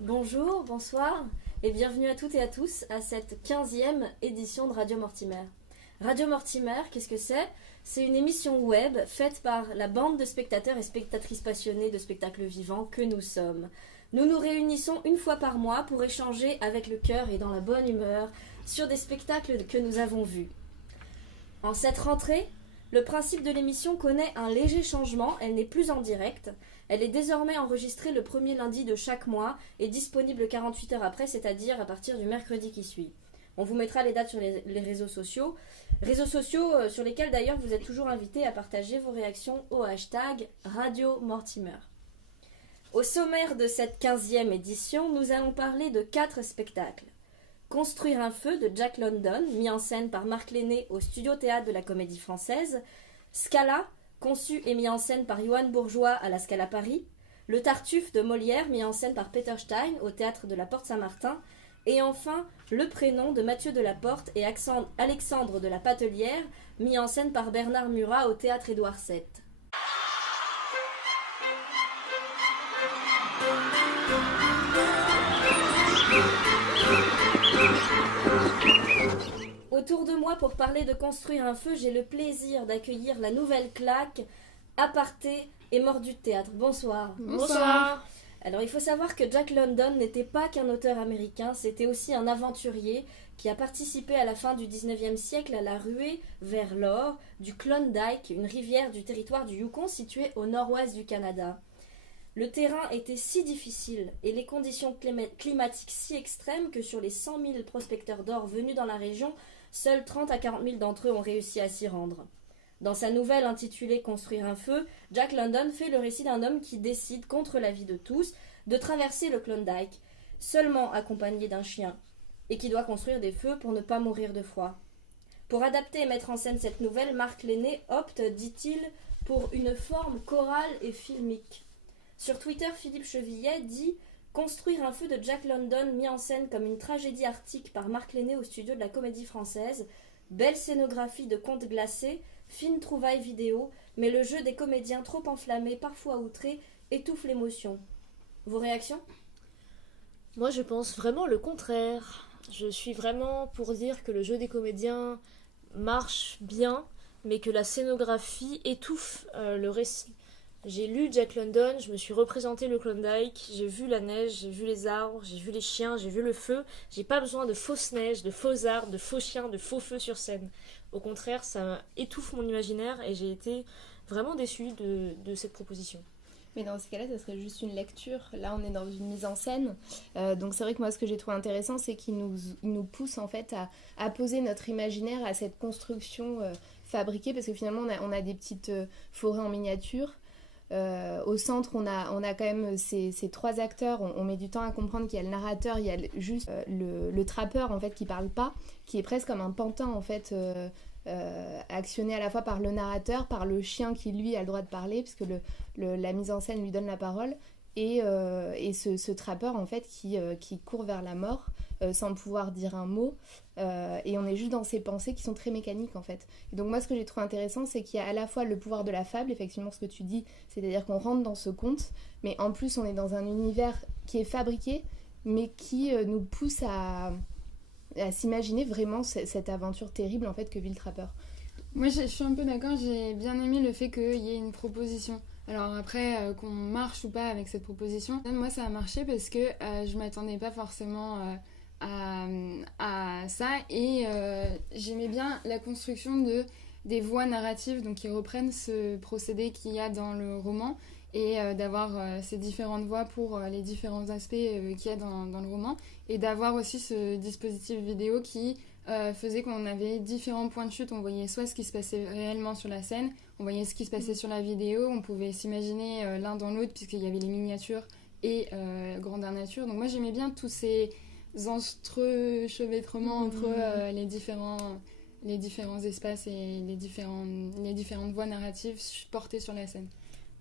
Bonjour, bonsoir et bienvenue à toutes et à tous à cette 15e édition de Radio Mortimer. Radio Mortimer, qu'est-ce que c'est ? C'est une émission web faite par la bande de spectateurs et spectatrices passionnés de spectacles vivants que nous sommes. Nous nous réunissons une fois par mois pour échanger avec le cœur et dans la bonne humeur sur des spectacles que nous avons vus. En cette rentrée, le principe de l'émission connaît un léger changement, elle n'est plus en direct. Elle est désormais enregistrée le premier lundi de chaque mois et disponible 48 heures après, c'est-à-dire à partir du mercredi qui suit. On vous mettra les dates sur les réseaux sociaux sur lesquels d'ailleurs vous êtes toujours invités à partager vos réactions au hashtag Radio Mortimer. Au sommaire de cette 15e édition, nous allons parler de 4 spectacles. Construire un feu de Jack London, mis en scène par Marc Lenné au Studio Théâtre de la Comédie Française. Scala, conçu et mis en scène par Johan Bourgeois à la Scala Paris. Le Tartuffe de Molière, mis en scène par Peter Stein au Théâtre de la Porte Saint-Martin. Et enfin, Le Prénom de Mathieu Delaporte et Alexandre de la Patelière, mis en scène par Bernard Murat au Théâtre Édouard VII. Autour de moi pour parler de Construire un feu, j'ai le plaisir d'accueillir la nouvelle claque Aparté et Mordu de théâtre. Bonsoir. Bonsoir. Alors il faut savoir que Jack London n'était pas qu'un auteur américain, c'était aussi un aventurier qui a participé à la fin du 19e siècle à la ruée vers l'or du Klondike, une rivière du territoire du Yukon située au nord-ouest du Canada. Le terrain était si difficile et les conditions climatiques si extrêmes que sur les 100 000 prospecteurs d'or venus dans la région, seuls 30 à 40 000 d'entre eux ont réussi à s'y rendre. Dans sa nouvelle intitulée Construire un feu, Jack London fait le récit d'un homme qui décide, contre l'avis de tous, de traverser le Klondike, seulement accompagné d'un chien, et qui doit construire des feux pour ne pas mourir de froid. Pour adapter et mettre en scène cette nouvelle, Marc Lenné opte, dit-il, pour une forme chorale et filmique. Sur Twitter, Philippe Chevillet dit « Construire un feu de Jack London mis en scène comme une tragédie arctique par Marc Lenné au studio de la Comédie Française, belle scénographie de contes glacés, fine trouvaille vidéo, mais le jeu des comédiens trop enflammés, parfois outrés, étouffe l'émotion. » Vos réactions ? Moi, je pense vraiment le contraire. Je suis vraiment pour dire que le jeu des comédiens marche bien, mais que la scénographie étouffe le récit. J'ai lu Jack London, je me suis représenté le Klondike, j'ai vu la neige, j'ai vu les arbres, j'ai vu les chiens, j'ai vu le feu. J'ai pas besoin de fausse neige, de faux arbres, de faux chiens, de faux feux sur scène. Au contraire, ça étouffe mon imaginaire et j'ai été vraiment déçue de cette proposition. Mais dans ce cas-là, ça serait juste une lecture. Là, on est dans une mise en scène. Donc c'est vrai que moi, ce que j'ai trouvé intéressant, c'est qu'il nous pousse en fait à poser notre imaginaire à cette construction fabriquée, parce que finalement, on a des petites forêts en miniature. Au centre, on a quand même ces 3 acteurs. On met du temps à comprendre qu'il y a le narrateur, il y a juste le trappeur en fait qui parle pas, qui est presque comme un pantin en fait, actionné à la fois par le narrateur, par le chien qui lui a le droit de parler puisque la mise en scène lui donne la parole, et ce trappeur en fait qui court vers la mort sans pouvoir dire un mot, et on est juste dans ses pensées qui sont très mécaniques en fait. Et donc moi, ce que j'ai trouvé intéressant, c'est qu'il y a à la fois le pouvoir de la fable, effectivement ce que tu dis, c'est-à-dire qu'on rentre dans ce conte, mais en plus on est dans un univers qui est fabriqué mais qui nous pousse à s'imaginer vraiment cette aventure terrible en fait que vit le trappeur. Moi je suis un peu d'accord, j'ai bien aimé le fait qu'il y ait une proposition. Alors après, qu'on marche ou pas avec cette proposition, moi ça a marché parce que je m'attendais pas forcément à ça, et j'aimais bien la construction des voies narratives donc qui reprennent ce procédé qu'il y a dans le roman, et d'avoir ces différentes voix pour les différents aspects qu'il y a dans le roman, et d'avoir aussi ce dispositif vidéo qui faisait qu'on avait différents points de chute. On voyait soit ce qui se passait réellement sur la scène, on voyait ce qui se passait sur la vidéo, on pouvait s'imaginer l'un dans l'autre puisqu'il y avait les miniatures et grandeur nature. Donc moi j'aimais bien tous ces entrechevêtrements entre les différents espaces et les différentes voies narratives portées sur la scène.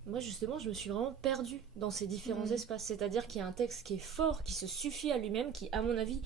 Moi justement, je me suis vraiment perdue dans ces différents espaces, c'est-à-dire qu'il y a un texte qui est fort, qui se suffit à lui-même, qui à mon avis,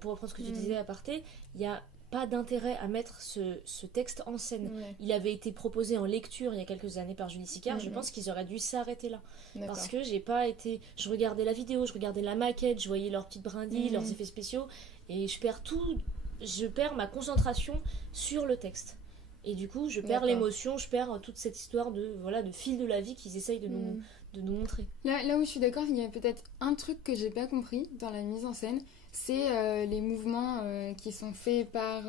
pour reprendre ce que tu disais à Aparté, il y a pas d'intérêt à mettre ce texte en scène. Ouais. Il avait été proposé en lecture il y a quelques années par Julie Sicard. Je pense qu'ils auraient dû s'arrêter là. D'accord. Parce que j'ai pas été... Je regardais la vidéo, je regardais la maquette, je voyais leurs petites brindilles, leurs effets spéciaux, et je perds ma concentration sur le texte. Et du coup, je perds D'accord. l'émotion, je perds toute cette histoire de fil de la vie qu'ils essayent de nous montrer. Là où je suis d'accord, il y a peut-être un truc que j'ai pas compris dans la mise en scène, c'est les mouvements qui sont faits par...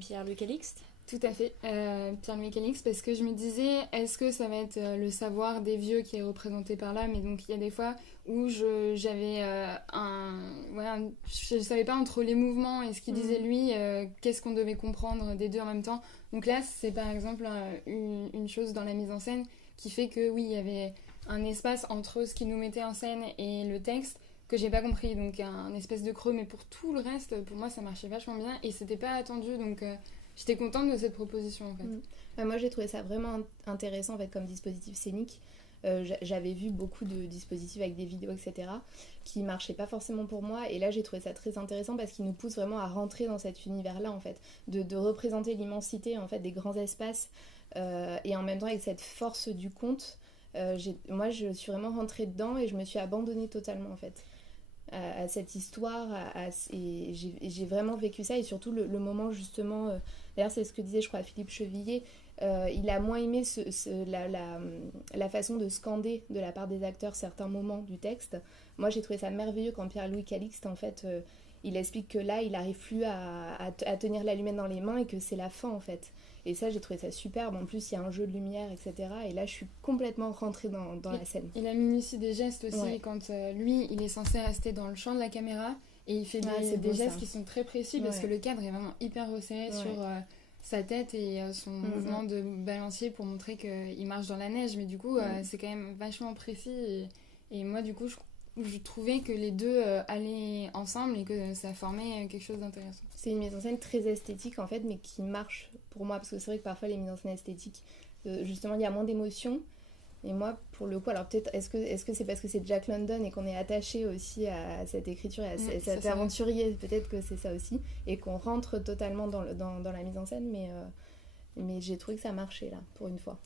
Pierre-Louis Calixte. Tout à fait, Pierre-Louis Calixte, parce que je me disais, est-ce que ça va être le savoir des vieux qui est représenté par là, mais donc il y a des fois où j'avais je savais pas entre les mouvements et ce qu'il disait lui, qu'est-ce qu'on devait comprendre des deux en même temps. Donc là, c'est par exemple une chose dans la mise en scène qui fait que oui, il y avait un espace entre ce qu'il nous mettait en scène et le texte que j'ai pas compris, donc un espèce de creux, mais pour tout le reste, pour moi, ça marchait vachement bien et c'était pas attendu, donc... J'étais contente de cette proposition en fait. Moi j'ai trouvé ça vraiment intéressant en fait, comme dispositif scénique. J'avais vu beaucoup de dispositifs avec des vidéos, etc., qui marchaient pas forcément pour moi. Et là j'ai trouvé ça très intéressant parce qu'il nous pousse vraiment à rentrer dans cet univers-là en fait, de représenter l'immensité en fait, des grands espaces et en même temps avec cette force du conte. Moi je suis vraiment rentrée dedans et je me suis abandonnée totalement en fait. À cette histoire et j'ai vraiment vécu ça et surtout le moment justement d'ailleurs c'est ce que disait je crois Philippe Chevillier, il a moins aimé la façon de scander de la part des acteurs certains moments du texte. Moi j'ai trouvé ça merveilleux quand Pierre-Louis Calixte en fait il explique que là il n'arrive plus à tenir l'allumette dans les mains et que c'est la fin en fait. Et ça, j'ai trouvé ça superbe. En plus, il y a un jeu de lumière, etc. Et là, je suis complètement rentrée dans la scène. Il a mis ici des gestes aussi. Ouais. Quand lui, il est censé rester dans le champ de la caméra. Et il fait des gestes qui sont très précis parce que le cadre est vraiment hyper resserré sur sa tête et son mouvement de balancier pour montrer qu'il marche dans la neige. Mais du coup, c'est quand même vachement précis. Et moi, du coup, je trouvais que les deux allaient ensemble et que ça formait quelque chose d'intéressant. C'est une mise en scène très esthétique en fait, mais qui marche pour moi parce que c'est vrai que parfois les mises en scène esthétiques, justement, il y a moins d'émotion. Et moi, pour le coup, alors peut-être, est-ce que c'est parce que c'est Jack London et qu'on est attaché aussi à cette écriture et à cet aventurier, peut-être que c'est ça aussi, et qu'on rentre totalement dans la mise en scène, mais j'ai trouvé que ça marchait là, pour une fois.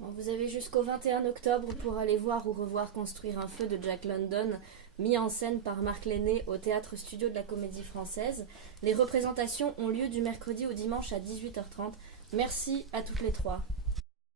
Vous avez jusqu'au 21 octobre pour aller voir ou revoir Construire un feu de Jack London, mis en scène par Marc Lenné au Théâtre Studio de la Comédie Française. Les représentations ont lieu du mercredi au dimanche à 18h30. Merci à toutes les trois.